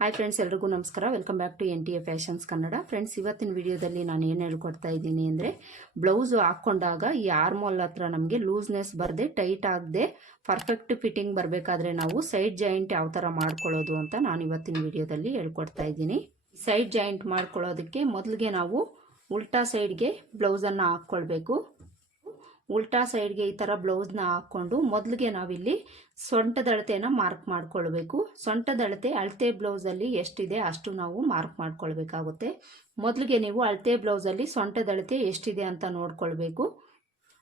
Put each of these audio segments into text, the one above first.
Hi friends, ಎಲ್ರಿಗೂ ನಮಸ್ಕಾರ. Welcome back to NTA fashions Kannada. Friends, ಇವತ್ತಿನ ವಿಡಿಯೋದಲ್ಲಿ ನಾನು ಏನು ಹೇಳ್ಕೊಡ್ತಾ ಇದ್ದೀನಿ ಅಂದರೆ, ಬ್ಲೌಸು ಹಾಕ್ಕೊಂಡಾಗ ಈ ಆರ್ಮೋಲ್ ಹತ್ರ ನಮಗೆ ಲೂಸ್ನೆಸ್ ಬರದೆ, ಟೈಟ್ ಆಗದೆ, ಪರ್ಫೆಕ್ಟ್ ಫಿಟ್ಟಿಂಗ್ ಬರಬೇಕಾದ್ರೆ ನಾವು ಸೈಡ್ ಜಾಯಿಂಟ್ ಯಾವ ಥರ ಮಾಡ್ಕೊಳ್ಳೋದು ಅಂತ ನಾನು ಇವತ್ತಿನ ವಿಡಿಯೋದಲ್ಲಿ ಹೇಳ್ಕೊಡ್ತಾ ಇದ್ದೀನಿ. ಸೈಡ್ ಜಾಯಿಂಟ್ ಮಾಡ್ಕೊಳ್ಳೋದಕ್ಕೆ ಮೊದಲಿಗೆ ನಾವು ಉಲ್ಟಾ ಸೈಡ್ಗೆ ಬ್ಲೌಸನ್ನು ಹಾಕ್ಕೊಳ್ಬೇಕು. ಉಲ್ಟಾ ಸೈಡ್ಗೆ ಈ ಥರ ಬ್ಲೌಸ್ನ ಹಾಕ್ಕೊಂಡು ಮೊದಲಿಗೆ ನಾವಿಲ್ಲಿ ಸೊಂಟದ ಅಳತೆನ ಮಾರ್ಕ್ ಮಾಡ್ಕೊಳ್ಬೇಕು. ಸೊಂಟದ ಅಳತೆ ಅಳತೆ ಬ್ಲೌಸಲ್ಲಿ ಎಷ್ಟಿದೆ ಅಷ್ಟು ನಾವು ಮಾರ್ಕ್ ಮಾಡ್ಕೊಳ್ಬೇಕಾಗುತ್ತೆ. ಮೊದಲಿಗೆ ನೀವು ಅಳತೆ ಬ್ಲೌಸಲ್ಲಿ ಸೊಂಟದ ಅಳತೆ ಎಷ್ಟಿದೆ ಅಂತ ನೋಡ್ಕೊಳ್ಬೇಕು.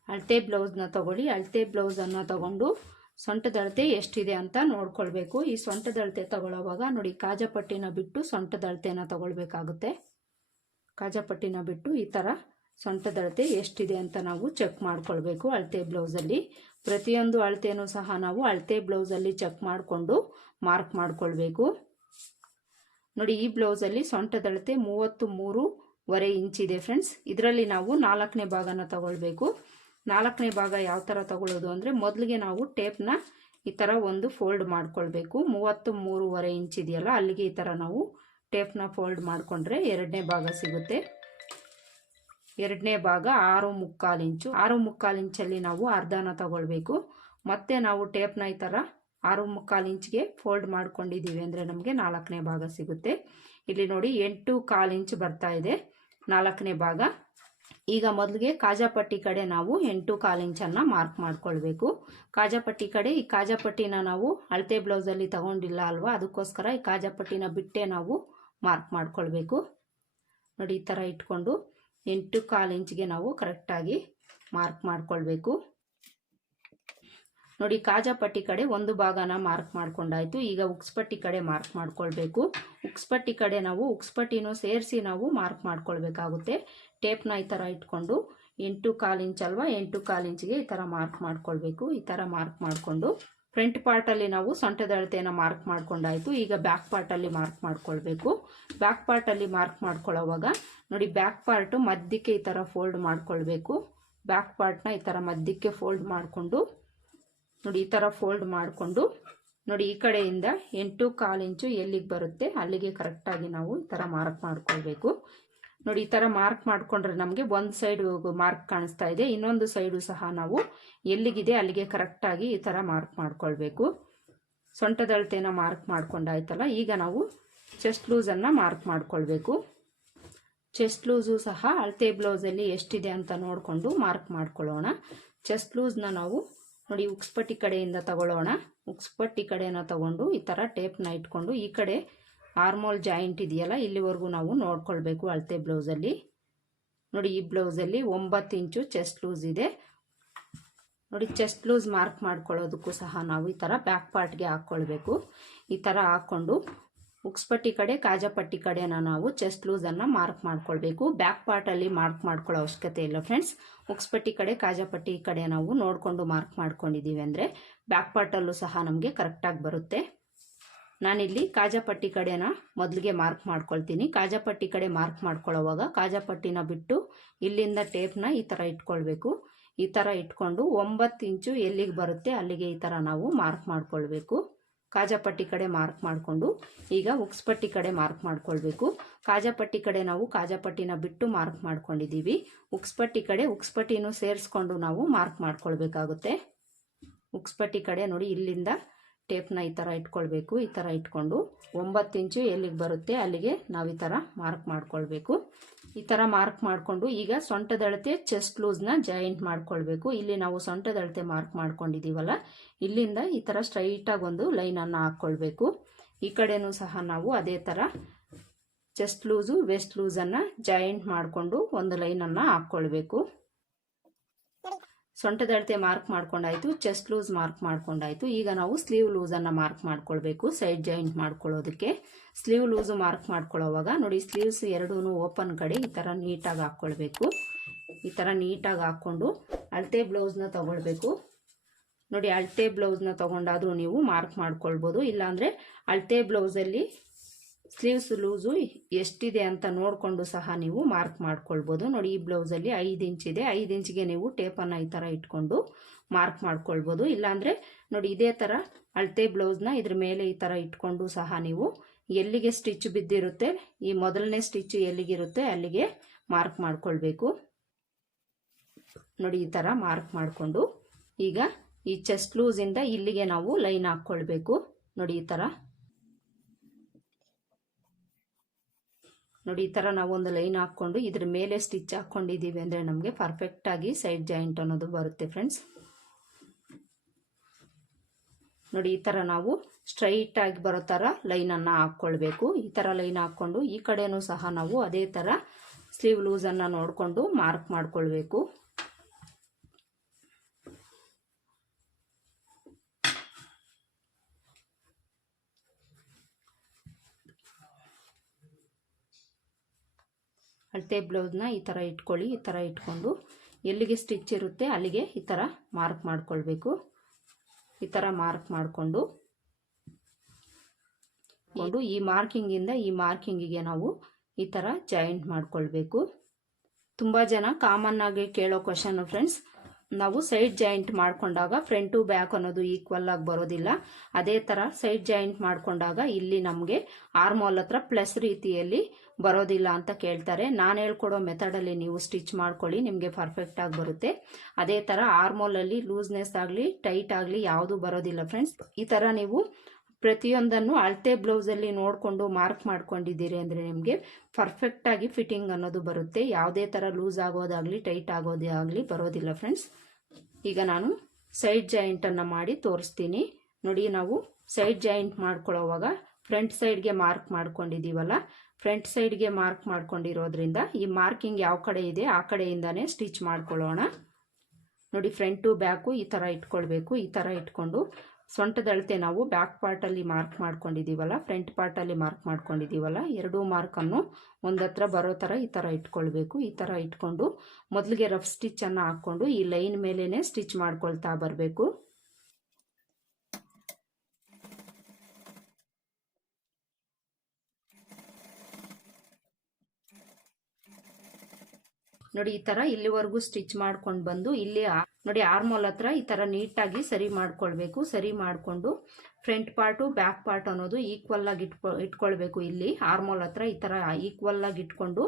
ಅಳತೆ ಬ್ಲೌಸ್ನ ತಗೊಳ್ಳಿ. ಅಳತೆ ಬ್ಲೌಸನ್ನು ತಗೊಂಡು ಸೊಂಟದ ಅಳತೆ ಎಷ್ಟಿದೆ ಅಂತ ನೋಡ್ಕೊಳ್ಬೇಕು. ಈ ಸೊಂಟದ ಅಳತೆ ತಗೊಳ್ಳೋವಾಗ ನೋಡಿ, ಕಾಜಾಪಟ್ಟಿನ ಬಿಟ್ಟು ಸೊಂಟದ ಅಳತೆನ ತಗೊಳ್ಬೇಕಾಗುತ್ತೆ. ಕಾಜಾಪಟ್ಟಿನ ಬಿಟ್ಟು ಈ ಥರ ಸೊಂಟದ ಅಳತೆ ಎಷ್ಟಿದೆ ಅಂತ ನಾವು ಚೆಕ್ ಮಾಡ್ಕೊಳ್ಬೇಕು. ಅಳತೆ ಬ್ಲೌಸಲ್ಲಿ ಪ್ರತಿಯೊಂದು ಅಳತೆನೂ ಸಹ ನಾವು ಅಳತೆ ಬ್ಲೌಸಲ್ಲಿ ಚೆಕ್ ಮಾಡಿಕೊಂಡು ಮಾರ್ಕ್ ಮಾಡ್ಕೊಳ್ಬೇಕು. ನೋಡಿ, ಈ ಬ್ಲೌಸಲ್ಲಿ ಸೊಂಟದ ಅಳತೆ 33.5 ಇಂಚಿದೆ ಫ್ರೆಂಡ್ಸ್. ಇದರಲ್ಲಿ ನಾವು 4ನೇ ಭಾಗನ ತಗೊಳ್ಬೇಕು. 4ನೇ ಭಾಗ ಯಾವ ಥರ ತಗೊಳ್ಳೋದು ಅಂದರೆ, ಮೊದಲಿಗೆ ನಾವು ಟೇಪ್ನ ಈ ಥರ ಒಂದು ಫೋಲ್ಡ್ ಮಾಡ್ಕೊಳ್ಬೇಕು. 33.5 ಇಂಚ್ ಇದೆಯಲ್ಲ, ಅಲ್ಲಿಗೆ ಈ ಥರ ನಾವು ಟೇಪ್ನ ಫೋಲ್ಡ್ ಮಾಡಿಕೊಂಡ್ರೆ 2ನೇ ಭಾಗ ಸಿಗುತ್ತೆ. 2ನೇ ಭಾಗ 6.75 ಇಂಚು. 6.75 ಇಂಚಲ್ಲಿ ನಾವು ಅರ್ಧನ ತಗೊಳ್ಬೇಕು. ಮತ್ತೆ ನಾವು ಟೇಪ್ನ ಈ ಥರ 6.75 ಇಂಚ್ಗೆ ಫೋಲ್ಡ್ ಮಾಡ್ಕೊಂಡಿದ್ದೀವಿ ಅಂದರೆ ನಮಗೆ 4ನೇ ಭಾಗ ಸಿಗುತ್ತೆ. ಇಲ್ಲಿ ನೋಡಿ 8.25 ಇಂಚ್ ಬರ್ತಾ ಇದೆ 4ನೇ ಭಾಗ. ಈಗ ಮೊದಲಿಗೆ ಕಾಜಾಪಟ್ಟಿ ಕಡೆ ನಾವು 8.25 ಇಂಚನ್ನು ಮಾರ್ಕ್ ಮಾಡ್ಕೊಳ್ಬೇಕು. ಕಾಜಾಪಟ್ಟಿ ಕಡೆ ಈ ಕಾಜಾಪಟ್ಟಿನ ನಾವು ಅಳತೆ ಬ್ಲೌಸಲ್ಲಿ ತಗೊಂಡಿಲ್ಲ ಅಲ್ವಾ, ಅದಕ್ಕೋಸ್ಕರ ಈ ಕಾಜಾಪಟ್ಟಿನ ಬಿಟ್ಟೆ ನಾವು ಮಾರ್ಕ್ ಮಾಡ್ಕೊಳ್ಬೇಕು. ನೋಡಿ, ಈ ಥರ ಇಟ್ಕೊಂಡು 8.25 ಇಂಚ್ಗೆ ನಾವು ಕರೆಕ್ಟಾಗಿ ಮಾರ್ಕ್ ಮಾಡ್ಕೊಳ್ಬೇಕು. ನೋಡಿ, ಕಾಜಾಪಟ್ಟಿ ಕಡೆ ಒಂದು ಭಾಗನ ಮಾರ್ಕ್ ಮಾಡ್ಕೊಂಡಾಯ್ತು. ಈಗ ಉಕ್ಸ್ಪಟ್ಟಿ ಕಡೆ ಮಾರ್ಕ್ ಮಾಡ್ಕೊಳ್ಬೇಕು. ಉಕ್ಸ್ಪಟ್ಟಿ ಕಡೆ ನಾವು ಉಕ್ಸ್ಪಟ್ಟಿನೂ ಸೇರಿಸಿ ನಾವು ಮಾರ್ಕ್ ಮಾಡ್ಕೊಳ್ಬೇಕಾಗುತ್ತೆ. ಟೇಪ್ನ ಈ ಥರ ಇಟ್ಕೊಂಡು 8.25 ಇಂಚ್ ಅಲ್ವಾ, 8.25 ಇಂಚ್ಗೆ ಈ ಥರ ಮಾರ್ಕ್ ಮಾಡ್ಕೊಳ್ಬೇಕು. ಈ ಥರ ಮಾರ್ಕ್ ಮಾಡಿಕೊಂಡು ಫ್ರಂಟ್ ಪಾರ್ಟಲ್ಲಿ ನಾವು ಸೊಂಟದ ಅಳತೆಯನ್ನು ಮಾರ್ಕ್ ಮಾಡ್ಕೊಂಡಾಯ್ತು. ಈಗ ಬ್ಯಾಕ್ ಪಾರ್ಟಲ್ಲಿ ಮಾರ್ಕ್ ಮಾಡ್ಕೊಳ್ಬೇಕು. ಬ್ಯಾಕ್ ಪಾರ್ಟಲ್ಲಿ ಮಾರ್ಕ್ ಮಾಡ್ಕೊಳ್ಳೋವಾಗ ನೋಡಿ, ಬ್ಯಾಕ್ ಪಾರ್ಟು ಮಧ್ಯಕ್ಕೆ ಈ ಥರ ಫೋಲ್ಡ್ ಮಾಡ್ಕೊಳ್ಬೇಕು. ಬ್ಯಾಕ್ ಪಾರ್ಟ್ನ ಈ ಥರ ಮಧ್ಯಕ್ಕೆ ಫೋಲ್ಡ್ ಮಾಡಿಕೊಂಡು ನೋಡಿ, ಈ ಥರ ಫೋಲ್ಡ್ ಮಾಡಿಕೊಂಡು ನೋಡಿ, ಈ ಕಡೆಯಿಂದ 8.25 ಇಂಚು ಎಲ್ಲಿಗೆ ಬರುತ್ತೆ ಅಲ್ಲಿಗೆ ಕರೆಕ್ಟಾಗಿ ನಾವು ಈ ಥರ ಮಾರ್ಕ್ ಮಾಡ್ಕೊಳ್ಬೇಕು. ನೋಡಿ, ಈ ಥರ ಮಾರ್ಕ್ ಮಾಡಿಕೊಂಡ್ರೆ ನಮಗೆ ಒಂದು ಸೈಡ್ ಮಾರ್ಕ್ ಕಾಣಿಸ್ತಾ ಇದೆ, ಇನ್ನೊಂದು ಸೈಡು ಸಹ ನಾವು ಎಲ್ಲಿಗಿದೆ ಅಲ್ಲಿಗೆ ಕರೆಕ್ಟಾಗಿ ಈ ಥರ ಮಾರ್ಕ್ ಮಾಡ್ಕೊಳ್ಬೇಕು. ಸೊಂಟದ ಅಳತೆನ ಮಾರ್ಕ್ ಮಾಡ್ಕೊಂಡಾಯ್ತಲ್ಲ, ಈಗ ನಾವು ಚೆಸ್ಟ್ ಲೂಸನ್ನು ಮಾರ್ಕ್ ಮಾಡ್ಕೊಳ್ಬೇಕು. ಚೆಸ್ಟ್ ಲೂಸು ಸಹ ಅಳತೆ ಬ್ಲೌಸಲ್ಲಿ ಎಷ್ಟಿದೆ ಅಂತ ನೋಡಿಕೊಂಡು ಮಾರ್ಕ್ ಮಾಡ್ಕೊಳ್ಳೋಣ. ಚೆಸ್ಟ್ ಲೂಸ್ನ ನಾವು ನೋಡಿ ಉಕ್ಸ್ಪಟ್ಟಿ ಕಡೆಯಿಂದ ತಗೊಳ್ಳೋಣ. ಉಕ್ಸ್ಪಟ್ಟಿ ಕಡೆನ ತಗೊಂಡು ಈ ಥರ ಟೇಪ್ನ ಇಟ್ಕೊಂಡು ಈ ಕಡೆ ಆರ್ಮೋಲ್ ಜಾಯಿಂಟ್ ಇದೆಯಲ್ಲ, ಇಲ್ಲಿವರೆಗೂ ನಾವು ನೋಡ್ಕೊಳ್ಬೇಕು. ಅಳತೆ ಬ್ಲೌಸಲ್ಲಿ ನೋಡಿ, ಈ ಬ್ಲೌಸಲ್ಲಿ 9 ಇಂಚು ಚೆಸ್ಟ್ ಲೂಸ್ ಇದೆ. ನೋಡಿ, ಚೆಸ್ಟ್ ಲೂಸ್ ಮಾರ್ಕ್ ಮಾಡ್ಕೊಳ್ಳೋದಕ್ಕೂ ಸಹ ನಾವು ಈ ಥರ ಬ್ಯಾಕ್ ಪಾರ್ಟ್ಗೆ ಹಾಕ್ಕೊಳ್ಬೇಕು. ಈ ಥರ ಹಾಕ್ಕೊಂಡು ಉಕ್ಸ್ಪಟ್ಟಿ ಕಡೆ ಕಾಜಾಪಟ್ಟಿ ಕಡೆನ ನಾವು ಚೆಸ್ಟ್ ಲೂಸನ್ನು ಮಾರ್ಕ್ ಮಾಡ್ಕೊಳ್ಬೇಕು. ಬ್ಯಾಕ್ ಪಾರ್ಟಲ್ಲಿ ಮಾರ್ಕ್ ಮಾಡ್ಕೊಳ್ಳೋ ಅವಶ್ಯಕತೆ ಇಲ್ಲ ಫ್ರೆಂಡ್ಸ್. ಉಕ್ಸ್ಪಟ್ಟಿ ಕಡೆ ಕಾಜಾಪಟ್ಟಿ ಕಡೆ ನಾವು ನೋಡಿಕೊಂಡು ಮಾರ್ಕ್ ಮಾಡ್ಕೊಂಡಿದ್ದೀವಿ ಅಂದರೆ ಬ್ಯಾಕ್ ಪಾರ್ಟಲ್ಲೂ ಸಹ ನಮಗೆ ಕರೆಕ್ಟಾಗಿ ಬರುತ್ತೆ. ನಾನಿಲ್ಲಿ ಕಾಜಾಪಟ್ಟಿ ಕಡೆನ ಮೊದಲಿಗೆ ಮಾರ್ಕ್ ಮಾಡ್ಕೊಳ್ತೀನಿ. ಕಾಜಾಪಟ್ಟಿ ಕಡೆ ಮಾರ್ಕ್ ಮಾಡ್ಕೊಳ್ಳೋವಾಗ ಕಾಜಾಪಟ್ಟಿನ ಬಿಟ್ಟು ಇಲ್ಲಿಂದ ಟೇಪ್ನ ಈ ಥರ ಇಟ್ಕೊಳ್ಬೇಕು. ಈ ಥರ ಇಟ್ಕೊಂಡು 9 ಇಂಚು ಎಲ್ಲಿಗೆ ಬರುತ್ತೆ ಅಲ್ಲಿಗೆ ಈ ಥರ ನಾವು ಮಾರ್ಕ್ ಮಾಡ್ಕೊಳ್ಬೇಕು. ಕಾಜಾಪಟ್ಟಿ ಕಡೆ ಮಾರ್ಕ್ ಮಾಡಿಕೊಂಡು ಈಗ ಉಕ್ಸ್ಪಟ್ಟಿ ಕಡೆ ಮಾರ್ಕ್ ಮಾಡ್ಕೊಳ್ಬೇಕು. ಕಾಜಾಪಟ್ಟಿ ಕಡೆ ನಾವು ಕಾಜಾಪಟ್ಟಿನ ಬಿಟ್ಟು ಮಾರ್ಕ್ ಮಾಡ್ಕೊಂಡಿದ್ದೀವಿ. ಉಕ್ಸ್ಪಟ್ಟಿ ಕಡೆ ಉಕ್ಸ್ಪಟ್ಟಿನೂ ಸೇರಿಸ್ಕೊಂಡು ನಾವು ಮಾರ್ಕ್ ಮಾಡ್ಕೊಳ್ಬೇಕಾಗುತ್ತೆ. ಉಕ್ಸ್ಪಟ್ಟಿ ಕಡೆ ನೋಡಿ, ಇಲ್ಲಿಂದ ಟೇಪ್ನ ಈ ಥರ ಇಟ್ಕೊಳ್ಬೇಕು. ಈ ಥರ ಇಟ್ಕೊಂಡು 9 ಇಂಚು ಎಲ್ಲಿಗೆ ಬರುತ್ತೆ ಅಲ್ಲಿಗೆ ನಾವು ಈ ಥರ ಮಾರ್ಕ್ ಮಾಡ್ಕೊಳ್ಬೇಕು. ಈ ಥರ ಮಾರ್ಕ್ ಮಾಡಿಕೊಂಡು ಈಗ ಸೊಂಟದ ಅಳತೆ ಚೆಸ್ಟ್ ಲೂಸ್ನ ಜಾಯಿಂಟ್ ಮಾಡ್ಕೊಳ್ಬೇಕು. ಇಲ್ಲಿ ನಾವು ಸೊಂಟದ ಅಳತೆ ಮಾರ್ಕ್ ಮಾಡ್ಕೊಂಡಿದ್ದೀವಲ್ಲ, ಇಲ್ಲಿಂದ ಈ ಥರ ಸ್ಟ್ರೈಟಾಗಿ ಒಂದು ಲೈನನ್ನು ಹಾಕ್ಕೊಳ್ಬೇಕು. ಈ ಕಡೆನೂ ಸಹ ನಾವು ಅದೇ ಥರ ಚೆಸ್ಟ್ ಲೂಸು ವೆಸ್ಟ್ ಲೂಸನ್ನು ಜಾಯಿಂಟ್ ಮಾಡಿಕೊಂಡು ಒಂದು ಲೈನನ್ನು ಹಾಕ್ಕೊಳ್ಬೇಕು. ಸೊಂಟದ ಅಳತೆ ಮಾರ್ಕ್ ಮಾಡ್ಕೊಂಡಾಯ್ತು, ಚೆಸ್ಟ್ ಲೂಸ್ ಮಾರ್ಕ್ ಮಾಡ್ಕೊಂಡಾಯ್ತು. ಈಗ ನಾವು ಸ್ಲೀವ್ ಲೂಸನ್ನು ಮಾರ್ಕ್ ಮಾಡ್ಕೊಳ್ಬೇಕು. ಸೈಡ್ ಜಾಯಿಂಟ್ ಮಾಡ್ಕೊಳ್ಳೋದಕ್ಕೆ ಸ್ಲೀವ್ ಲೂಸು ಮಾರ್ಕ್ ಮಾಡ್ಕೊಳ್ಳೋವಾಗ ನೋಡಿ, ಸ್ಲೀವ್ಸ್ ಎರಡೂ ಓಪನ್ ಕಡೆ ಈ ಥರ ನೀಟಾಗಿ ಹಾಕ್ಕೊಳ್ಬೇಕು. ಈ ಥರ ನೀಟಾಗಿ ಹಾಕ್ಕೊಂಡು ಅಳತೆ ಬ್ಲೌಸ್ನ ತಗೊಳ್ಬೇಕು. ನೋಡಿ, ಅಳತೆ ಬ್ಲೌಸ್ನ ತಗೊಂಡಾದರೂ ನೀವು ಮಾರ್ಕ್ ಮಾಡ್ಕೊಳ್ಬೋದು. ಇಲ್ಲಾಂದರೆ ಅಳತೆ ಬ್ಲೌಸಲ್ಲಿ ಸ್ಲೀವ್ಸ್ ಲೂಸು ಎಷ್ಟಿದೆ ಅಂತ ನೋಡಿಕೊಂಡು ಸಹ ನೀವು ಮಾರ್ಕ್ ಮಾಡ್ಕೊಳ್ಬೋದು. ನೋಡಿ, ಈ ಬ್ಲೌಸಲ್ಲಿ 5 ಇಂಚ್ ಇದೆ. 5 ಇಂಚ್ಗೆ ನೀವು ಟೇಪನ್ನು ಈ ಥರ ಇಟ್ಕೊಂಡು ಮಾರ್ಕ್ ಮಾಡ್ಕೊಳ್ಬೋದು. ಇಲ್ಲಾಂದರೆ ನೋಡಿ, ಇದೇ ಥರ ಅಳತೆ ಬ್ಲೌಸ್ನ ಇದ್ರ ಮೇಲೆ ಈ ಥರ ಇಟ್ಕೊಂಡು ಸಹ ನೀವು ಎಲ್ಲಿಗೆ ಸ್ಟಿಚ್ ಬಿದ್ದಿರುತ್ತೆ, ಈ ಮೊದಲನೇ ಸ್ಟಿಚ್ ಎಲ್ಲಿಗಿರುತ್ತೆ ಅಲ್ಲಿಗೆ ಮಾರ್ಕ್ ಮಾಡ್ಕೊಳ್ಬೇಕು ನೋಡಿ. ಈ ತರ ಮಾರ್ಕ್ ಮಾಡಿಕೊಂಡು ಈಗ ಈ ಚೆಸ್ಟ್ ಲೂಸ್ ಇಂದ ಇಲ್ಲಿಗೆ ನಾವು ಲೈನ್ ಹಾಕೊಳ್ಬೇಕು ನೋಡಿ. ಈ ತರ ನೋಡಿ, ಈ ತರ ನಾವು ಒಂದು ಲೈನ್ ಹಾಕೊಂಡು ಇದ್ರ ಮೇಲೆ ಸ್ಟಿಚ್ ಹಾಕೊಂಡಿದೀವಿ ಅಂದ್ರೆ ನಮಗೆ ಪರ್ಫೆಕ್ಟ್ ಆಗಿ ಸೈಡ್ ಜಾಯಿಂಟ್ ಅನ್ನೋದು ಬರುತ್ತೆ ಫ್ರೆಂಡ್ಸ್ ನೋಡಿ. ಈ ತರ ನಾವು ಸ್ಟ್ರೈಟ್ ಆಗಿ ಬರೋ ತರ ಲೈನ್ ಅನ್ನ ಹಾಕೊಳ್ಬೇಕು. ಈ ತರ ಲೈನ್ ಹಾಕೊಂಡು ಈ ಕಡೆನೂ ಸಹ ನಾವು ಅದೇ ತರ ಸ್ಲೀವ್ ಲೂಸ್ ಅನ್ನ ನೋಡ್ಕೊಂಡು ಮಾರ್ಕ್ ಮಾಡ್ಕೊಳ್ಬೇಕು. ಅಳತೆ ಬ್ಲೌಸ್ನ ಈ ತರ ಇಟ್ಕೊಳ್ಳಿ. ಈ ತರ ಇಟ್ಕೊಂಡು ಎಲ್ಲಿಗೆ ಸ್ಟಿಚ್ ಇರುತ್ತೆ ಅಲ್ಲಿಗೆ ಈ ತರ ಮಾರ್ಕ್ ಮಾಡ್ಕೊಳ್ಬೇಕು. ಈ ತರ ಮಾರ್ಕ್ ಮಾಡಿಕೊಂಡು ಈ ಮಾರ್ಕಿಂಗ್ ಇಂದ ಈ ಮಾರ್ಕಿಂಗಿಗೆ ನಾವು ಈ ತರ ಜಾಯಿಂಟ್ ಮಾಡ್ಕೊಳ್ಬೇಕು. ತುಂಬಾ ಜನ ಕಾಮನ್ ಆಗಿ ಕೇಳೋ ಕ್ವಶನ್ ಫ್ರೆಂಡ್ಸ್, ನಾವು ಸೈಡ್ ಜಾಯಿಂಟ್ ಮಾಡ್ಕೊಂಡಾಗ ಫ್ರಂಟ್ ಟು ಬ್ಯಾಕ್ ಅನ್ನೋದು ಈಕ್ವಲ್ ಆಗಿ ಬರೋದಿಲ್ಲ. ಅದೇ ತರ ಸೈಡ್ ಜಾಯಿಂಟ್ ಮಾಡ್ಕೊಂಡಾಗ ಇಲ್ಲಿ ನಮಗೆ ಆರ್ಮೋಲ್ ಹತ್ರ ಪ್ಲಸ್ ರೀತಿಯಲ್ಲಿ ಬರೋದಿಲ್ಲ ಅಂತ ಕೇಳ್ತಾರೆ. ನಾನು ಹೇಳ್ಕೊಡೋ ಮೆಥಡಲ್ಲಿ ನೀವು ಸ್ಟಿಚ್ ಮಾಡ್ಕೊಳ್ಳಿ, ನಿಮಗೆ ಪರ್ಫೆಕ್ಟ್ ಆಗಿ ಬರುತ್ತೆ. ಅದೇ ತರ ಆರ್ಮೋಲ್ ಅಲ್ಲಿ ಲೂಸ್ನೆಸ್ ಆಗಲಿ ಟೈಟ್ ಆಗಲಿ ಯಾವುದು ಬರೋದಿಲ್ಲ ಫ್ರೆಂಡ್ಸ್. ಈ ತರ ನೀವು ಪ್ರತಿಯೊಂದನ್ನು ಅಳತೆ ಬ್ಲೌಸ್ ಅಲ್ಲಿ ನೋಡಿಕೊಂಡು ಮಾರ್ಕ್ ಮಾಡ್ಕೊಂಡಿದ್ದೀರಿ ಅಂದ್ರೆ ನಿಮಗೆ ಪರ್ಫೆಕ್ಟ್ ಆಗಿ ಫಿಟ್ಟಿಂಗ್ ಅನ್ನೋದು ಬರುತ್ತೆ. ಯಾವುದೇ ತರ ಲೂಸ್ ಆಗೋದಾಗ್ಲಿ ಟೈಟ್ ಆಗೋದೇ ಆಗಲಿ ಬರೋದಿಲ್ಲ ಫ್ರೆಂಡ್ಸ್. ಈಗ ನಾನು ಸೈಡ್ ಜಾಯಿಂಟ್ ಅನ್ನ ಮಾಡಿ ತೋರಿಸ್ತೀನಿ ನೋಡಿ. ನಾವು ಸೈಡ್ ಜಾಯಿಂಟ್ ಮಾಡ್ಕೊಳ್ಳೋವಾಗ ಫ್ರಂಟ್ ಸೈಡ್ಗೆ ಮಾರ್ಕ್ ಮಾಡ್ಕೊಂಡಿದೀವಲ್ಲ, ಫ್ರಂಟ್ ಸೈಡ್ಗೆ ಮಾರ್ಕ್ ಮಾಡ್ಕೊಂಡಿರೋದ್ರಿಂದ ಈ ಮಾರ್ಕಿಂಗ್ ಯಾವ ಕಡೆ ಇದೆ ಆ ಕಡೆಯಿಂದಾನೇ ಸ್ಟಿಚ್ ಮಾಡ್ಕೊಳ್ಳೋಣ ನೋಡಿ. ಫ್ರಂಟ್ ಟು ಬ್ಯಾಕು ಈ ತರ ಇಟ್ಕೊಳ್ಬೇಕು. ಈ ತರ ಇಟ್ಕೊಂಡು ಸೊಂಟದ ಅಳತೆ ನಾವು ಬ್ಯಾಕ್ ಪಾರ್ಟ್ ಅಲ್ಲಿ ಮಾರ್ಕ್ ಮಾಡ್ಕೊಂಡಿದೀವಲ್ಲ, ಫ್ರಂಟ್ ಪಾರ್ಟ್ ಅಲ್ಲಿ ಮಾರ್ಕ್ ಮಾಡ್ಕೊಂಡಿದೀವಲ್ಲ, ಎರಡೂ ಮಾರ್ಕ್ ಅನ್ನು ಒಂದತ್ರ ಬರೋ ತರ ಈ ತರ ಇಟ್ಕೊಳ್ಬೇಕು. ಈ ತರ ಇಟ್ಕೊಂಡು ಮೊದಲಿಗೆ ರಫ್ ಸ್ಟಿಚ್ ಅನ್ನ ಹಾಕೊಂಡು ಈ ಲೈನ್ ಮೇಲೇನೆ ಸ್ಟಿಚ್ ಮಾಡ್ಕೊಳ್ತಾ ಬರಬೇಕು. ನೋಡಿ ಈ ತರ ಇಲ್ಲಿವರೆಗೂ ಸ್ಟಿಚ್ ಮಾಡ್ಕೊಂಡು ಬಂದು ಇಲ್ಲಿ ನೋಡಿ ಆರ್ಮೋಲ್ ಹತ್ರ ಈ ತರ ನೀಟಾಗಿ ಸರಿ ಮಾಡ್ಕೊಳ್ಬೇಕು. ಸರಿ ಮಾಡ್ಕೊಂಡು ಫ್ರಂಟ್ ಪಾರ್ಟು ಬ್ಯಾಕ್ ಪಾರ್ಟ್ ಅನ್ನೋದು ಈಕ್ವಲ್ ಆಗಿ ಇಟ್ಕೊಳ್ಬೇಕು. ಇಲ್ಲಿ ಆರ್ಮೋಲ್ ಹತ್ರ ಈ ತರ ಈಕ್ವಲ್ ಆಗಿ ಇಟ್ಕೊಂಡು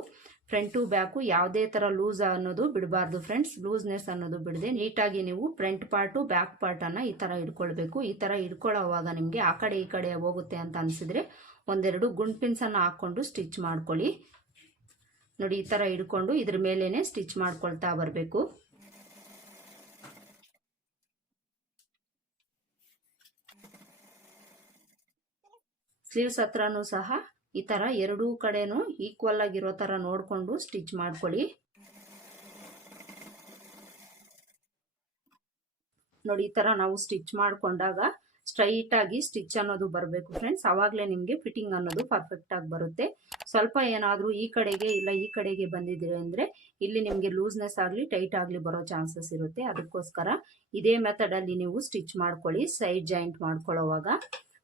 ಫ್ರಂಟ್ ಟು ಬ್ಯಾಕು ಯಾವುದೇ ತರ ಲೂಸ್ ಅನ್ನೋದು ಬಿಡಬಾರ್ದು ಫ್ರೆಂಡ್ಸ್. ಲೂಸ್ನೆಸ್ ಅನ್ನೋದು ಬಿಡದೆ ನೀಟಾಗಿ ನೀವು ಫ್ರಂಟ್ ಪಾರ್ಟು ಬ್ಯಾಕ್ ಪಾರ್ಟ್ ಅನ್ನ ಈ ತರ ಇಟ್ಕೊಳ್ಬೇಕು. ಈ ತರ ಇಟ್ಕೊಳ್ಳೋವಾಗ ನಿಮ್ಗೆ ಆ ಕಡೆ ಈ ಕಡೆ ಹೋಗುತ್ತೆ ಅಂತ ಅನ್ಸಿದ್ರೆ ಒಂದೆರಡು ಗುಂಡ್ಪಿನ್ಸ್ ಅನ್ನ ಹಾಕೊಂಡು ಸ್ಟಿಚ್ ಮಾಡ್ಕೊಳ್ಳಿ ನೋಡಿ. ಈ ತರ ಹಿಡ್ಕೊಂಡು ಇದ್ರ ಮೇಲೇನೆ ಸ್ಟಿಚ್ ಮಾಡ್ಕೊಳ್ತಾ ಬರಬೇಕು. ಸ್ಲೀವ್ಸ್ ಹತ್ರನೂ ಸಹ ಈ ತರ ಎರಡೂ ಕಡೆನೂ ಈಕ್ವಲ್ ಆಗಿರೋ ತರ ನೋಡ್ಕೊಂಡು ಸ್ಟಿಚ್ ಮಾಡ್ಕೊಳ್ಳಿ ನೋಡಿ. ಈ ತರ ನಾವು ಸ್ಟಿಚ್ ಮಾಡ್ಕೊಂಡಾಗ ಸ್ಟ್ರೈಟ್ ಆಗಿ ಸ್ಟಿಚ್ ಅನ್ನೋದು ಬರಬೇಕು ಫ್ರೆಂಡ್ಸ್. ಅವಾಗಲೇ ನಿಮಗೆ ಫಿಟ್ಟಿಂಗ್ ಅನ್ನೋದು ಪರ್ಫೆಕ್ಟ್ ಆಗಿ ಬರುತ್ತೆ. ಸ್ವಲ್ಪ ಏನಾದರೂ ಈ ಕಡೆಗೆ ಇಲ್ಲ ಈ ಕಡೆಗೆ ಬಂದಿದ್ರೆ ಅಂದ್ರೆ ಇಲ್ಲಿ ನಿಮಗೆ ಲೂಸ್ನೆಸ್ ಆಗಲಿ ಟೈಟ್ ಆಗಲಿ ಬರೋ ಚಾನ್ಸಸ್ ಇರುತ್ತೆ. ಅದಕ್ಕೋಸ್ಕರ ಇದೇ ಮೆಥಡ್ ಅಲ್ಲಿ ನೀವು ಸ್ಟಿಚ್ ಮಾಡ್ಕೊಳ್ಳಿ ಸೈಡ್ ಜಾಯಿಂಟ್ ಮಾಡ್ಕೊಳ್ಳೋವಾಗ.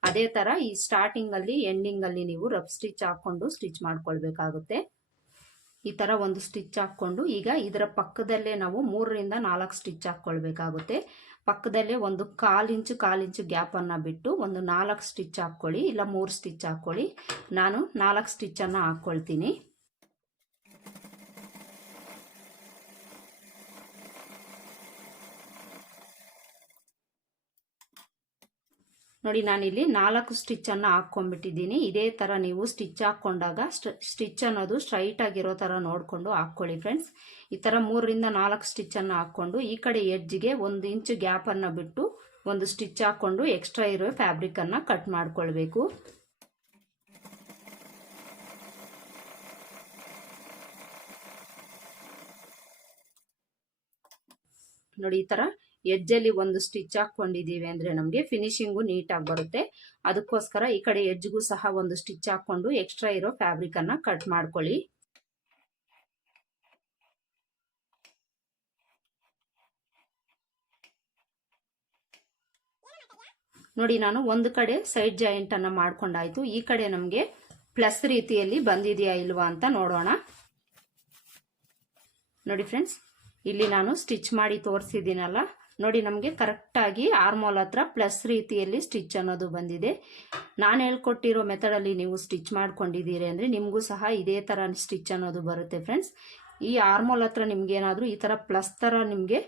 ಅದೇ ತರ ಈ ಸ್ಟಾರ್ಟಿಂಗ್ ಅಲ್ಲಿ ಎಂಡಿಂಗ್ ಅಲ್ಲಿ ನೀವು ರಫ್ ಸ್ಟಿಚ್ ಹಾಕೊಂಡು ಸ್ಟಿಚ್ ಮಾಡ್ಕೊಳ್ಬೇಕಾಗುತ್ತೆ. ಈ ತರ ಒಂದು ಸ್ಟಿಚ್ ಹಾಕೊಂಡು ಈಗ ಇದರ ಪಕ್ಕದಲ್ಲೇ ನಾವು 3 ರಿಂದ 4 ಸ್ಟಿಚ್ ಹಾಕೊಳ್ಬೇಕಾಗುತ್ತೆ. ಪಕ್ಕದಲ್ಲೇ ಒಂದು 1/4 ಇಂಚು ಗ್ಯಾಪ್ ಅನ್ನ ಬಿಟ್ಟು ಒಂದು 4 ಸ್ಟಿಚ್ ಹಾಕೊಳ್ಳಿ, ಇಲ್ಲ 3 ಸ್ಟಿಚ್ ಹಾಕೊಳ್ಳಿ. ನಾನು 4 ಸ್ಟಿಚ್ ಅನ್ನ ಹಾಕೊಳ್ತೀನಿ. ನೋಡಿ ನಾನಿಲ್ಲಿ 4 ಸ್ಟಿಚ್ ಅನ್ನ ಹಾಕೊಂಡ್ಬಿಟ್ಟಿದ್ದೀನಿ. ಇದೇ ತರ ನೀವು ಸ್ಟಿಚ್ ಹಾಕೊಂಡಾಗ ಸ್ಟಿಚ್ ಅನ್ನೋದು ಸ್ಟ್ರೈಟ್ ಆಗಿರೋ ತರ ನೋಡ್ಕೊಂಡು ಹಾಕೊಳ್ಳಿ ಫ್ರೆಂಡ್ಸ್. ಈ ತರ 3 ರಿಂದ 4 ಸ್ಟಿಚ್ ಅನ್ನ ಹಾಕೊಂಡು ಈ ಕಡೆ ಎಡ್ಜ್ಗೆ 1 ಇಂಚು ಗ್ಯಾಪ್ ಅನ್ನ ಬಿಟ್ಟು ಒಂದು ಸ್ಟಿಚ್ ಹಾಕೊಂಡು ಎಕ್ಸ್ಟ್ರಾ ಇರೋ ಫ್ಯಾಬ್ರಿಕ್ ಅನ್ನ ಕಟ್ ಮಾಡ್ಕೊಳ್ಬೇಕು. ನೋಡಿ ಈ ತರ ಎಡ್ಜಲ್ಲಿ ಒಂದು ಸ್ಟಿಚ್ ಹಾಕೊಂಡಿದೀವಿ ಅಂದ್ರೆ ನಮಗೆ ಫಿನಿಶಿಂಗು ನೀಟಾಗಿ ಬರುತ್ತೆ. ಅದಕ್ಕೋಸ್ಕರ ಈ ಕಡೆ ಎಡ್ಜ್ಗೂ ಸಹ ಒಂದು ಸ್ಟಿಚ್ ಹಾಕೊಂಡು ಎಕ್ಸ್ಟ್ರಾ ಇರೋ ಫ್ಯಾಬ್ರಿಕ್ ಅನ್ನ ಕಟ್ ಮಾಡ್ಕೊಳ್ಳಿ. ನೋಡಿ ನಾನು ಒಂದು ಕಡೆ ಸೈಡ್ ಜಾಯಿಂಟ್ ಅನ್ನ ಮಾಡ್ಕೊಂಡಾಯ್ತು. ಈ ಕಡೆ ನಮಗೆ ಪ್ಲಸ್ ರೀತಿಯಲ್ಲಿ ಬಂದಿದೆಯಾ ಇಲ್ವಾ ಅಂತ ನೋಡೋಣ. ನೋಡಿ ಫ್ರೆಂಡ್ಸ್, ಇಲ್ಲಿ ನಾನು ಸ್ಟಿಚ್ ಮಾಡಿ ತೋರಿಸಿದ್ದೀನಲ್ಲ, ನೋಡಿ ನಮಗೆ ಕರೆಕ್ಟಾಗಿ ಆರ್ಮೋಲ್ ಹತ್ರ ಪ್ಲಸ್ ರೀತಿಯಲ್ಲಿ ಸ್ಟಿಚ್ ಅನ್ನೋದು ಬಂದಿದೆ. ನಾನು ಹೇಳ್ಕೊಟ್ಟಿರೋ ಮೆಥಡಲ್ಲಿ ನೀವು ಸ್ಟಿಚ್ ಮಾಡ್ಕೊಂಡಿದ್ದೀರಿ ಅಂದರೆ ನಿಮಗೂ ಸಹ ಇದೇ ಥರ ಸ್ಟಿಚ್ ಅನ್ನೋದು ಬರುತ್ತೆ ಫ್ರೆಂಡ್ಸ್. ಈ ಆರ್ಮೋಲ್ ಹತ್ರ ನಿಮ್ಗೆ ಏನಾದರೂ ಈ ಥರ ಪ್ಲಸ್ ಥರ ನಿಮಗೆ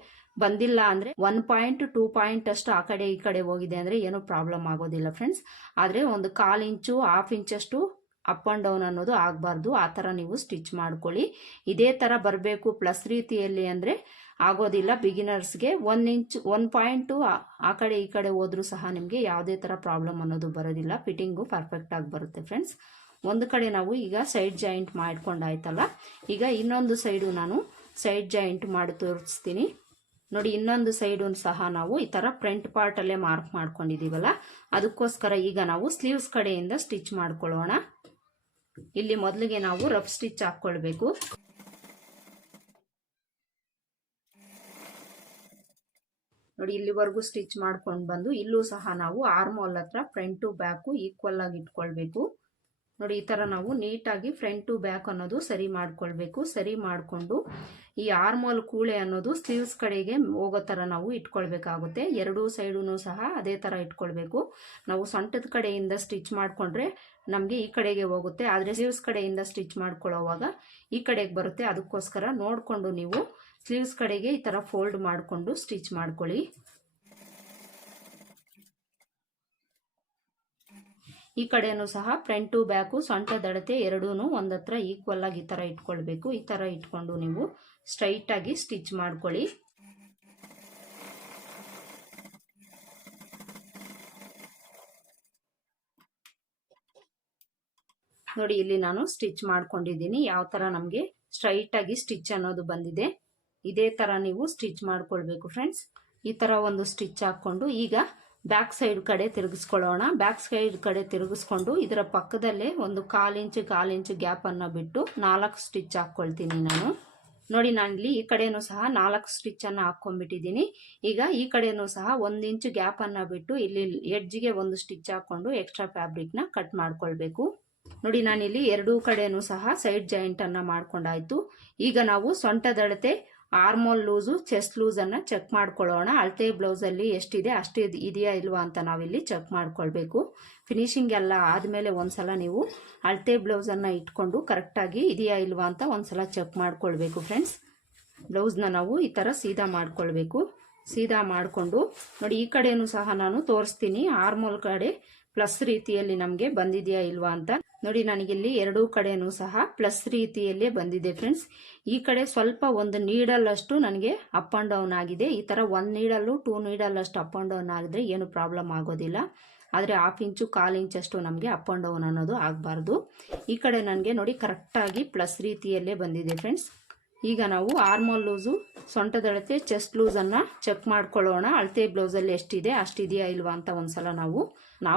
ಬಂದಿಲ್ಲ ಅಂದರೆ 1 ಪಾಯಿಂಟ್ 2 ಪಾಯಿಂಟ್ ಅಷ್ಟು ಆ ಕಡೆ ಈ ಕಡೆ ಹೋಗಿದೆ ಅಂದರೆ ಏನೂ ಪ್ರಾಬ್ಲಮ್ ಆಗೋದಿಲ್ಲ ಫ್ರೆಂಡ್ಸ್. ಆದರೆ ಒಂದು 1/4 ಇಂಚು 1/2 ಇಂಚಷ್ಟು ಅಪ್ ಆ್ಯಂಡ್ ಡೌನ್ ಅನ್ನೋದು ಆಗಬಾರ್ದು. ಆ ಥರ ನೀವು ಸ್ಟಿಚ್ ಮಾಡ್ಕೊಳ್ಳಿ. ಇದೇ ಥರ ಬರಬೇಕು ಪ್ಲಸ್ ರೀತಿಯಲ್ಲಿ ಅಂದರೆ ಆಗೋದಿಲ್ಲ ಬಿಗಿನರ್ಸ್ಗೆ. 1 ಪಾಯಿಂಟು ಆ ಕಡೆ ಈ ಕಡೆ ಹೋದ್ರೂ ಸಹ ನಿಮಗೆ ಯಾವುದೇ ಥರ ಪ್ರಾಬ್ಲಮ್ ಅನ್ನೋದು ಬರೋದಿಲ್ಲ. ಫಿಟ್ಟಿಂಗು ಪರ್ಫೆಕ್ಟಾಗಿ ಬರುತ್ತೆ ಫ್ರೆಂಡ್ಸ್. ಒಂದು ಕಡೆ ನಾವು ಈಗ ಸೈಡ್ ಜಾಯಿಂಟ್ ಮಾಡ್ಕೊಂಡಾಯ್ತಲ್ಲ, ಈಗ ಇನ್ನೊಂದು ಸೈಡು ನಾನು ಸೈಡ್ ಜಾಯಿಂಟ್ ಮಾಡಿ ತೋರಿಸ್ತೀನಿ ನೋಡಿ. ಇನ್ನೊಂದು ಸೈಡು ಸಹ ನಾವು ಈ ಥರ ಫ್ರಂಟ್ ಪಾರ್ಟಲ್ಲೇ ಮಾರ್ಕ್ ಮಾಡ್ಕೊಂಡಿದ್ದೀವಲ್ಲ, ಅದಕ್ಕೋಸ್ಕರ ಈಗ ನಾವು ಸ್ಲೀವ್ಸ್ ಕಡೆಯಿಂದ ಸ್ಟಿಚ್ ಮಾಡ್ಕೊಳ್ಳೋಣ. ಇಲ್ಲಿ ಮೊದಲಿಗೆ ನಾವು ರಫ್ ಸ್ಟಿಚ್ ಹಾಕ್ಕೊಳ್ಬೇಕು. ನೋಡಿ ಇಲ್ಲಿವರೆಗೂ ಸ್ಟಿಚ್ ಮಾಡ್ಕೊಂಡು ಬಂದು ಇಲ್ಲೂ ಸಹ ನಾವು ಆರ್ಮೋಲ್ ಹತ್ರ ಫ್ರಂಟ್ ಟು ಬ್ಯಾಕು ಈಕ್ವಲ್ ಆಗಿ ಇಟ್ಕೊಳ್ಬೇಕು. ನೋಡಿ ಈ ಥರ ನಾವು ನೀಟಾಗಿ ಫ್ರಂಟ್ ಟು ಬ್ಯಾಕ್ ಅನ್ನೋದು ಸರಿ ಮಾಡ್ಕೊಳ್ಬೇಕು. ಸರಿ ಮಾಡಿಕೊಂಡು ಈ ಆರ್ಮೋಲ್ ಕೂಳೆ ಅನ್ನೋದು ಸ್ಲೀವ್ಸ್ ಕಡೆಗೆ ಹೋಗೋ ಥರ ನಾವು ಇಟ್ಕೊಳ್ಬೇಕಾಗುತ್ತೆ. ಎರಡೂ ಸೈಡೂ ಸಹ ಅದೇ ಥರ ಇಟ್ಕೊಳ್ಬೇಕು. ನಾವು ಸೊಂಟದ ಕಡೆಯಿಂದ ಸ್ಟಿಚ್ ಮಾಡಿಕೊಂಡ್ರೆ ನಮಗೆ ಈ ಕಡೆಗೆ ಹೋಗುತ್ತೆ, ಆದರೆ ಸ್ಲೀವ್ಸ್ ಕಡೆಯಿಂದ ಸ್ಟಿಚ್ ಮಾಡ್ಕೊಳ್ಳೋವಾಗ ಈ ಕಡೆಗೆ ಬರುತ್ತೆ. ಅದಕ್ಕೋಸ್ಕರ ನೋಡಿಕೊಂಡು ನೀವು ಸ್ಲೀವ್ಸ್ ಕಡೆಗೆ ಈ ಥರ ಫೋಲ್ಡ್ ಮಾಡಿಕೊಂಡು ಸ್ಟಿಚ್ ಮಾಡ್ಕೊಳ್ಳಿ. ಈ ಕಡೆನೂ ಸಹ ಫ್ರಂಟ್ ಟು ಬ್ಯಾಕು ಸೊಂಟದ ಅಳತೆ ಎರಡೂ ಒಂದತ್ರ ಈಕ್ವಲ್ ಆಗಿ ಈ ಥರ ಇಟ್ಕೊಳ್ಬೇಕು. ಈ ಥರ ಇಟ್ಕೊಂಡು ನೀವು ಸ್ಟ್ರೈಟ್ ಆಗಿ ಸ್ಟಿಚ್ ಮಾಡ್ಕೊಳ್ಳಿ. ನೋಡಿ ಇಲ್ಲಿ ನಾನು ಸ್ಟಿಚ್ ಮಾಡ್ಕೊಂಡಿದ್ದೀನಿ. ಯಾವ ಥರ ನಮಗೆ ಸ್ಟ್ರೈಟ್ ಆಗಿ ಸ್ಟಿಚ್ ಅನ್ನೋದು ಬಂದಿದೆ, ಇದೇ ಥರ ನೀವು ಸ್ಟಿಚ್ ಮಾಡ್ಕೊಳ್ಬೇಕು ಫ್ರೆಂಡ್ಸ್. ಈ ಥರ ಒಂದು ಸ್ಟಿಚ್ ಹಾಕ್ಕೊಂಡು ಈಗ ಬ್ಯಾಕ್ ಸೈಡ್ ಕಡೆ ತಿರುಗಿಸ್ಕೊಳ್ಳೋಣ. ಬ್ಯಾಕ್ ಸೈಡ್ ಕಡೆ ತಿರುಗಿಸ್ಕೊಂಡು ಇದರ ಪಕ್ಕದಲ್ಲೇ ಒಂದು 1/4 ಇಂಚು ಗ್ಯಾಪ್ ಅನ್ನು ಬಿಟ್ಟು 4 ಸ್ಟಿಚ್ ಹಾಕ್ಕೊಳ್ತೀನಿ ನಾನು. ನೋಡಿ ನಾನಿಲ್ಲಿ ಈ ಕಡೆನೂ ಸಹ 4 ಸ್ಟಿಚ್ ಅನ್ನು ಹಾಕೊಂಡ್ಬಿಟ್ಟಿದ್ದೀನಿ. ಈಗ ಈ ಕಡೆನೂ ಸಹ 1 ಇಂಚು ಗ್ಯಾಪ್ ಅನ್ನು ಬಿಟ್ಟು ಇಲ್ಲಿ ಎಡ್ಜ್ಗೆ ಒಂದು ಸ್ಟಿಚ್ ಹಾಕೊಂಡು ಎಕ್ಸ್ಟ್ರಾ ಫ್ಯಾಬ್ರಿಕ್ ನ ಕಟ್ ಮಾಡ್ಕೊಳ್ಬೇಕು. ನೋಡಿ ನಾನಿಲ್ಲಿ ಎರಡೂ ಕಡೆನೂ ಸಹ ಸೈಡ್ ಜಾಯಿಂಟ್ ಅನ್ನ ಮಾಡ್ಕೊಂಡಾಯ್ತು. ಈಗ ನಾವು ಸೊಂಟದ ಅಳತೆ, ಆರ್ಮೋಲ್ ಲೂಸು, ಚೆಸ್ಟ್ ಲೂಸ್ ಅನ್ನ ಚೆಕ್ ಮಾಡ್ಕೊಳ್ಳೋಣ. ಅಳತೆ ಬ್ಲೌಸ್ ಅಲ್ಲಿ ಎಷ್ಟಿದೆ ಅಷ್ಟು ಇದೆಯಾ ಇಲ್ವಾ ಅಂತ ನಾವಿಲ್ಲಿ ಚೆಕ್ ಮಾಡ್ಕೊಳ್ಬೇಕು. ಫಿನಿಶಿಂಗ್ ಎಲ್ಲ ಆದ್ಮೇಲೆ ಒಂದ್ಸಲ ನೀವು ಅಳತೆ ಬ್ಲೌಸ್ ಅನ್ನ ಇಟ್ಕೊಂಡು ಕರೆಕ್ಟಾಗಿ ಇದೆಯಾ ಇಲ್ವಾ ಅಂತ ಒಂದ್ಸಲ ಚೆಕ್ ಮಾಡ್ಕೊಳ್ಬೇಕು ಫ್ರೆಂಡ್ಸ್. ಬ್ಲೌಸ್ನ ನಾವು ಈ ತರ ಸೀದಾ ಮಾಡ್ಕೊಳ್ಬೇಕು. ಸೀದಾ ಮಾಡಿಕೊಂಡು ನೋಡಿ ಈ ಕಡೆನೂ ಸಹ ನಾನು ತೋರಿಸ್ತೀನಿ ಆರ್ಮೋಲ್ ಕಡೆ ಪ್ಲಸ್ ರೀತಿಯಲ್ಲಿ ನಮಗೆ ಬಂದಿದೆಯಾ ಇಲ್ವಾ ಅಂತ. ನೋಡಿ ನನಗಿಲ್ಲಿ ಎರಡೂ ಕಡೆನೂ ಸಹ ಪ್ಲಸ್ ರೀತಿಯಲ್ಲೇ ಬಂದಿದೆ ಫ್ರೆಂಡ್ಸ್. ಈ ಕಡೆ ಸ್ವಲ್ಪ ಒಂದು ನೀಡಲ್ ಅಷ್ಟು ನನಗೆ ಅಪ್ ಅಂಡ್ ಡೌನ್ ಆಗಿದೆ. ಈ ತರ 1 ನೀಡಲ್ಲು 2 ನೀಡಲ್ ಅಷ್ಟು ಅಪ್ ಅಂಡ್ ಡೌನ್ ಆಗಿದ್ರೆ ಏನು ಪ್ರಾಬ್ಲಮ್ ಆಗೋದಿಲ್ಲ. ಆದರೆ 1/2 ಇಂಚು 1/4 ಇಂಚಷ್ಟು ನಮಗೆ ಅಪ್ ಅಂಡ್ ಡೌನ್ ಅನ್ನೋದು ಆಗಬಾರ್ದು. ಈ ಕಡೆ ನನಗೆ ನೋಡಿ ಕರೆಕ್ಟಾಗಿ ಪ್ಲಸ್ ರೀತಿಯಲ್ಲೇ ಬಂದಿದೆ ಫ್ರೆಂಡ್ಸ್. ಈಗ ನಾವು ಆರ್ಮೋಲ್ ಲೂಸು, ಸೊಂಟದ ಅಳತೆ, ಚೆಸ್ಟ್ ಲೂಸ್ ಅನ್ನ ಚೆಕ್ ಮಾಡ್ಕೊಳ್ಳೋಣ. ಅಳತೆ ಬ್ಲೌಸ್ ಅಲ್ಲಿ ಎಷ್ಟಿದೆ ಅಷ್ಟಿದೆಯಾ ಇಲ್ವಾ ಅಂತ ಒಂದ್ಸಲ ನಾವು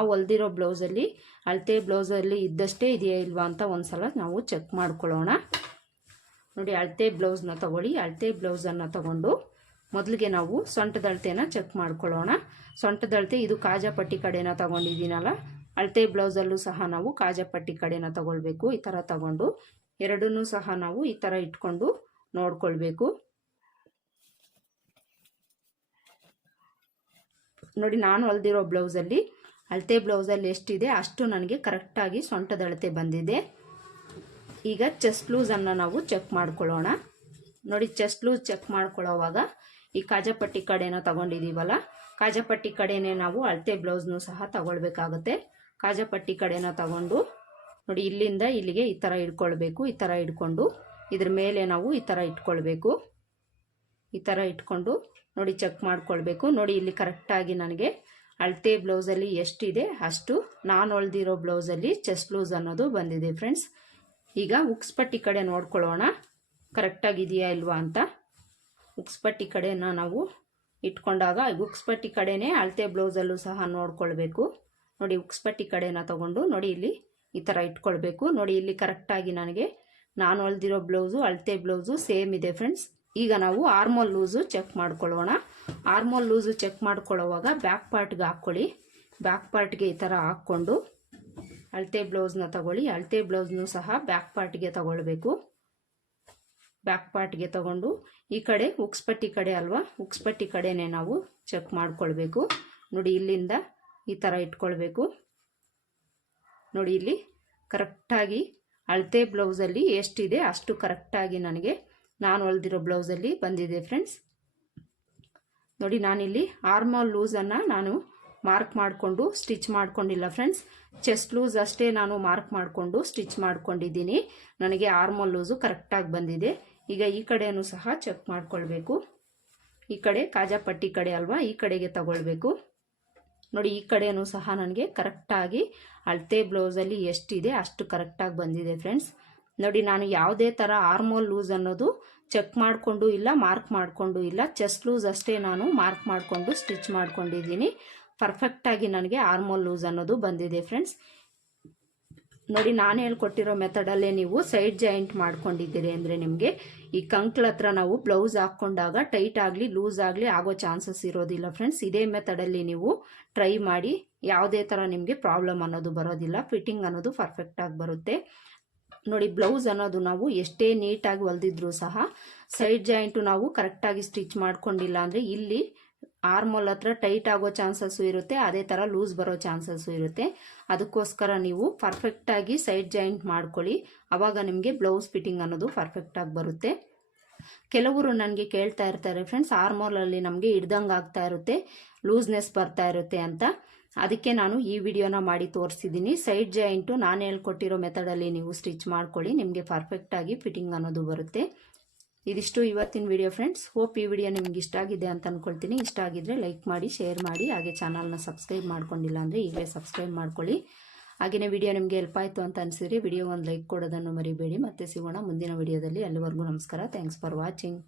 ಹೊಲ್ದಿರೋ ಬ್ಲೌಸ್ ಅಲ್ಲಿ ಅಳತೆ ಬ್ಲೌಸ್ ಅಲ್ಲಿ ಇದ್ದಷ್ಟೇ ಇದೆಯಾ ಇಲ್ವಾ ಅಂತ ಒಂದ್ಸಲ ನಾವು ಚೆಕ್ ಮಾಡ್ಕೊಳ್ಳೋಣ. ನೋಡಿ ಅಳತೆ ಬ್ಲೌಸ್ ನ ತಗೊಳ್ಳಿ. ಅಳತೆ ಬ್ಲೌಸ್ ಅನ್ನ ತಗೊಂಡು ಮೊದಲಿಗೆ ನಾವು ಸೊಂಟದ ಅಳತೆನ ಚೆಕ್ ಮಾಡ್ಕೊಳ್ಳೋಣ. ಸೊಂಟದ ಅಳತೆ ಇದು ಕಾಜಾಪಟ್ಟಿ ಕಡೆನ ತಗೊಂಡಿದ್ದೀನಲ್ಲ, ಅಳತೆ ಬ್ಲೌಸ್ ಅಲ್ಲೂ ಸಹ ನಾವು ಕಾಜಾಪಟ್ಟಿ ಕಡೆನ ತಗೊಳ್ಬೇಕು. ಈ ತರ ತಗೊಂಡು ಎರಡನ್ನೂ ಸಹ ನಾವು ಈ ತರ ಇಟ್ಕೊಂಡು ನೋಡ್ಕೊಳ್ಬೇಕು. ನೋಡಿ ನಾನು ಹೊಲ್ದಿರೋ ಬ್ಲೌಸ್ ಅಲ್ಲಿ ಅಳತೆ ಬ್ಲೌಸ್ ಅಲ್ಲಿ ಎಷ್ಟಿದೆ ಅಷ್ಟು ನನಗೆ ಕರೆಕ್ಟಾಗಿ ಸೊಂಟದ ಅಳತೆ ಬಂದಿದೆ. ಈಗ ಚೆಸ್ಟ್ ಲೂಸ್ ಅನ್ನ ನಾವು ಚೆಕ್ ಮಾಡ್ಕೊಳ್ಳೋಣ. ನೋಡಿ ಚೆಸ್ಟ್ ಲೂಸ್ ಚೆಕ್ ಮಾಡ್ಕೊಳ್ಳೋವಾಗ ಈ ಕಾಜಾಪಟ್ಟಿ ಕಡೆನ ತಗೊಂಡಿದೀವಲ್ಲ, ಕಾಜಾಪಟ್ಟಿ ಕಡೆನೆ ನಾವು ಅಳತೆ ಬ್ಲೌಸ್ನು ಸಹ ತಗೊಳ್ಬೇಕಾಗುತ್ತೆ. ಕಾಜಾಪಟ್ಟಿ ಕಡೆನ ತಗೊಂಡು ನೋಡಿ ಇಲ್ಲಿಂದ ಇಲ್ಲಿಗೆ ಈ ತರ ಇಟ್ಕೊಳ್ಬೇಕು. ಈ ತರ ಇಟ್ಕೊಂಡು ಇದ್ರ ಮೇಲೆ ನಾವು ಈ ತರ ಇಟ್ಕೊಳ್ಬೇಕು. ಈ ತರ ಇಟ್ಕೊಂಡು ನೋಡಿ ಚೆಕ್ ಮಾಡ್ಕೊಳ್ಬೇಕು. ನೋಡಿ ಇಲ್ಲಿ ಕರೆಕ್ಟಾಗಿ ನನಗೆ ಅಳತೆ ಬ್ಲೌಸ್ ಅಲ್ಲಿ ಎಷ್ಟಿದೆ ಅಷ್ಟು ನಾನು ಹೊಲ್ದಿರೋ ಬ್ಲೌಸ್ ಅಲ್ಲಿ ಚೆಸ್ಟ್ ಲೂಸ್ ಅನ್ನೋದು ಬಂದಿದೆ ಫ್ರೆಂಡ್ಸ್. ಈಗ ಉಕ್ಸ್ ಪಟ್ಟಿ ಕಡೆ ನೋಡ್ಕೊಳ್ಳೋಣ ಕರೆಕ್ಟಾಗಿದೆಯಾ ಇಲ್ವಾ ಅಂತ. ಉಕ್ಸ್ ಪಟ್ಟಿ ಕಡೆನ ನಾವು ಇಟ್ಕೊಂಡಾಗ ಉಕ್ಸ್ ಪಟ್ಟಿ ಕಡೆನೇ ಅಳತೆ ಬ್ಲೌಸಲ್ಲೂ ಸಹ ನೋಡ್ಕೊಳ್ಬೇಕು. ನೋಡಿ ಉಕ್ಸ್ ಪಟ್ಟಿ ಕಡೆನ ತಗೊಂಡು ನೋಡಿ ಇಲ್ಲಿ ಈ ಥರ ಇಟ್ಕೊಳ್ಬೇಕು. ನೋಡಿ ಇಲ್ಲಿ ಕರೆಕ್ಟಾಗಿ ನನಗೆ ನಾನು ಹೊಲ್ದಿರೋ ಬ್ಲೌಸು ಅಳತೆ ಬ್ಲೌಸು ಸೇಮ್ ಇದೆ ಫ್ರೆಂಡ್ಸ್. ಈಗ ನಾವು ಆರ್ಮೋಲ್ ಲೂಸು ಚೆಕ್ ಮಾಡ್ಕೊಳ್ಳೋಣ. ಆರ್ಮೋಲ್ ಲೂಸು ಚೆಕ್ ಮಾಡ್ಕೊಳ್ಳೋವಾಗ ಬ್ಯಾಕ್ ಪಾರ್ಟ್ಗೆ ಹಾಕ್ಕೊಳ್ಳಿ. ಬ್ಯಾಕ್ ಪಾರ್ಟ್ಗೆ ಈ ಥರ ಹಾಕ್ಕೊಂಡು ಅಳತೆ ಬ್ಲೌಸ್ನ ತಗೊಳ್ಳಿ. ಅಳತೆ ಬ್ಲೌಸ್ನು ಸಹ ಬ್ಯಾಕ್ ಪಾರ್ಟ್ಗೆ ತಗೊಳ್ಬೇಕು. ಬ್ಯಾಕ್ ಪಾರ್ಟ್ಗೆ ತಗೊಂಡು ಈ ಕಡೆ ಉಕ್ಸ್ಪಟ್ಟಿ ಕಡೆ ಅಲ್ವಾ, ಉಕ್ಸ್ಪಟ್ಟಿ ಕಡೆನೇ ನಾವು ಚೆಕ್ ಮಾಡ್ಕೊಳ್ಬೇಕು. ನೋಡಿ ಇಲ್ಲಿಂದ ಈ ಥರ ಇಟ್ಕೊಳ್ಬೇಕು. ನೋಡಿ ಇಲ್ಲಿ ಕರೆಕ್ಟಾಗಿ ಅಳತೆ ಬ್ಲೌಸಲ್ಲಿ ಎಷ್ಟಿದೆ ಅಷ್ಟು ಕರೆಕ್ಟಾಗಿ ನನಗೆ ನಾನು ಹೊಲ್ದಿರೋ ಬ್ಲೌಸಲ್ಲಿ ಬಂದಿದೆ ಫ್ರೆಂಡ್ಸ್. ನೋಡಿ ನಾನಿಲ್ಲಿ ಆರ್ಮೋಲ್ ಲೂಸನ್ನು ನಾನು ಮಾರ್ಕ್ ಮಾಡಿಕೊಂಡು ಸ್ಟಿಚ್ ಮಾಡ್ಕೊಂಡಿಲ್ಲ ಫ್ರೆಂಡ್ಸ್. ಚೆಸ್ಟ್ ಲೂಸ್ ಅಷ್ಟೇ ನಾನು ಮಾರ್ಕ್ ಮಾಡಿಕೊಂಡು ಸ್ಟಿಚ್ ಮಾಡ್ಕೊಂಡಿದ್ದೀನಿ. ನನಗೆ ಆರ್ಮೋಲ್ ಲೂಸು ಕರೆಕ್ಟಾಗಿ ಬಂದಿದೆ. ಈಗ ಈ ಕಡೆಯೂ ಸಹ ಚೆಕ್ ಮಾಡ್ಕೊಳ್ಬೇಕು. ಈ ಕಡೆ ಕಾಜಾಪಟ್ಟಿ ಕಡೆ ಅಲ್ವಾ, ಈ ಕಡೆಗೆ ತಗೊಳ್ಬೇಕು. ನೋಡಿ ಈ ಕಡೆಯೂ ಸಹ ನನಗೆ ಕರೆಕ್ಟಾಗಿ ಅಳತೆ ಬ್ಲೌಸಲ್ಲಿ ಎಷ್ಟಿದೆ ಅಷ್ಟು ಕರೆಕ್ಟಾಗಿ ಬಂದಿದೆ ಫ್ರೆಂಡ್ಸ್. ನೋಡಿ ನಾನು ಯಾವುದೇ ಥರ ಆರ್ಮೋಲ್ ಲೂಸ್ ಅನ್ನೋದು ಚೆಕ್ ಮಾಡಿಕೊಂಡು ಇಲ್ಲ, ಮಾರ್ಕ್ ಮಾಡಿಕೊಂಡು ಇಲ್ಲ. ಚೆಸ್ಟ್ ಲೂಸ್ ಅಷ್ಟೇ ನಾನು ಮಾರ್ಕ್ ಮಾಡಿಕೊಂಡು ಸ್ಟಿಚ್ ಮಾಡ್ಕೊಂಡಿದ್ದೀನಿ. ಪರ್ಫೆಕ್ಟಾಗಿ ನನಗೆ ಆರ್ಮೋಲ್ ಲೂಸ್ ಅನ್ನೋದು ಬಂದಿದೆ ಫ್ರೆಂಡ್ಸ್. ನೋಡಿ ನಾನು ಹೇಳ್ಕೊಟ್ಟಿರೋ ಮೆಥಡಲ್ಲೇ ನೀವು ಸೈಡ್ ಜಾಯಿಂಟ್ ಮಾಡ್ಕೊಂಡಿದ್ದೀರಿ ಅಂದರೆ ನಿಮಗೆ ಈ ಕಂಕ್ಳ ಹತ್ರ ನಾವು ಬ್ಲೌಸ್ ಹಾಕ್ಕೊಂಡಾಗ ಟೈಟ್ ಆಗಲಿ ಲೂಸ್ ಆಗಲಿ ಆಗೋ ಚಾನ್ಸಸ್ ಇರೋದಿಲ್ಲ ಫ್ರೆಂಡ್ಸ್. ಇದೇ ಮೆಥಡಲ್ಲಿ ನೀವು ಟ್ರೈ ಮಾಡಿ, ಯಾವುದೇ ಥರ ನಿಮಗೆ ಪ್ರಾಬ್ಲಮ್ ಅನ್ನೋದು ಬರೋದಿಲ್ಲ. ಫಿಟ್ಟಿಂಗ್ ಅನ್ನೋದು ಪರ್ಫೆಕ್ಟಾಗಿ ಬರುತ್ತೆ. ನೋಡಿ ಬ್ಲೌಸ್ ಅನ್ನೋದು ನಾವು ಎಷ್ಟೇ ನೀಟಾಗಿ ಹೊಲ್ದಿದ್ರೂ ಸಹ ಸೈಡ್ ಜಾಯಿಂಟು ನಾವು ಕರೆಕ್ಟಾಗಿ ಸ್ಟಿಚ್ ಮಾಡ್ಕೊಂಡಿಲ್ಲ ಅಂದರೆ ಇಲ್ಲಿ ಆರ್ಮೋಲ್ ಹತ್ರ ಟೈಟ್ ಆಗೋ ಚಾನ್ಸಸ್ಸು ಇರುತ್ತೆ, ಅದೇ ಥರ ಲೂಸ್ ಬರೋ ಚಾನ್ಸಸ್ಸು ಇರುತ್ತೆ. ಅದಕ್ಕೋಸ್ಕರ ನೀವು ಪರ್ಫೆಕ್ಟಾಗಿ ಸೈಡ್ ಜಾಯಿಂಟ್ ಮಾಡ್ಕೊಳ್ಳಿ, ಆವಾಗ ನಿಮಗೆ ಬ್ಲೌಸ್ ಫಿಟ್ಟಿಂಗ್ ಅನ್ನೋದು ಪರ್ಫೆಕ್ಟಾಗಿ ಬರುತ್ತೆ. ಕೆಲವರು ನನಗೆ ಕೇಳ್ತಾ ಇರ್ತಾರೆ ಫ್ರೆಂಡ್ಸ್, ಆರ್ಮೋಲಲ್ಲಿ ನಮಗೆ ಹಿಡ್ದಂಗೆ ಆಗ್ತಾ ಇರುತ್ತೆ, ಲೂಸ್ನೆಸ್ ಬರ್ತಾ ಇರುತ್ತೆ ಅಂತ. ಅದಕ್ಕೆ ನಾನು ಈ ವಿಡಿಯೋನ ಮಾಡಿ ತೋರಿಸಿದ್ದೀನಿ. ಸೈಡ್ ಜಾಯಿಂಟು ನಾನು ಹೇಳ್ಕೊಟ್ಟಿರೋ ಮೆಥಡಲ್ಲಿ ನೀವು ಸ್ಟಿಚ್ ಮಾಡ್ಕೊಳ್ಳಿ, ನಿಮಗೆ ಪರ್ಫೆಕ್ಟಾಗಿ ಫಿಟ್ಟಿಂಗ್ ಅನ್ನೋದು ಬರುತ್ತೆ. ಇದಿಷ್ಟು ಇವತ್ತಿನ ವಿಡಿಯೋ ಫ್ರೆಂಡ್ಸ್. ಹೋಪ್ ಈ ವಿಡಿಯೋ ನಿಮ್ಗೆ ಇಷ್ಟ ಆಗಿದೆ ಅಂತ ಅಂದ್ಕೊಳ್ತೀನಿ. ಇಷ್ಟ ಆಗಿದ್ರೆ ಲೈಕ್ ಮಾಡಿ, ಶೇರ್ ಮಾಡಿ, ಹಾಗೆ ಚಾನಲ್ನ ಸಬ್ಸ್ಕ್ರೈಬ್ ಮಾಡ್ಕೊಂಡಿಲ್ಲ ಅಂದರೆ ಈಗಲೇ ಸಬ್ಸ್ಕ್ರೈಬ್ ಮಾಡ್ಕೊಳ್ಳಿ. ಹಾಗೆಯೇ ವಿಡಿಯೋ ನಿಮಗೆ ಹೆಲ್ಪ್ ಆಯಿತು ಅಂತ ಅನಿಸಿದ್ರೆ ವಿಡಿಯೋ ಒಂದು ಲೈಕ್ ಕೊಡೋದನ್ನು ಮರಿಬೇಡಿ. ಮತ್ತೆ ಸಿಗೋಣ ಮುಂದಿನ ವಿಡಿಯೋದಲ್ಲಿ. ಅಲ್ಲಿವರೆಗೂ ನಮಸ್ಕಾರ. Thanks for watching.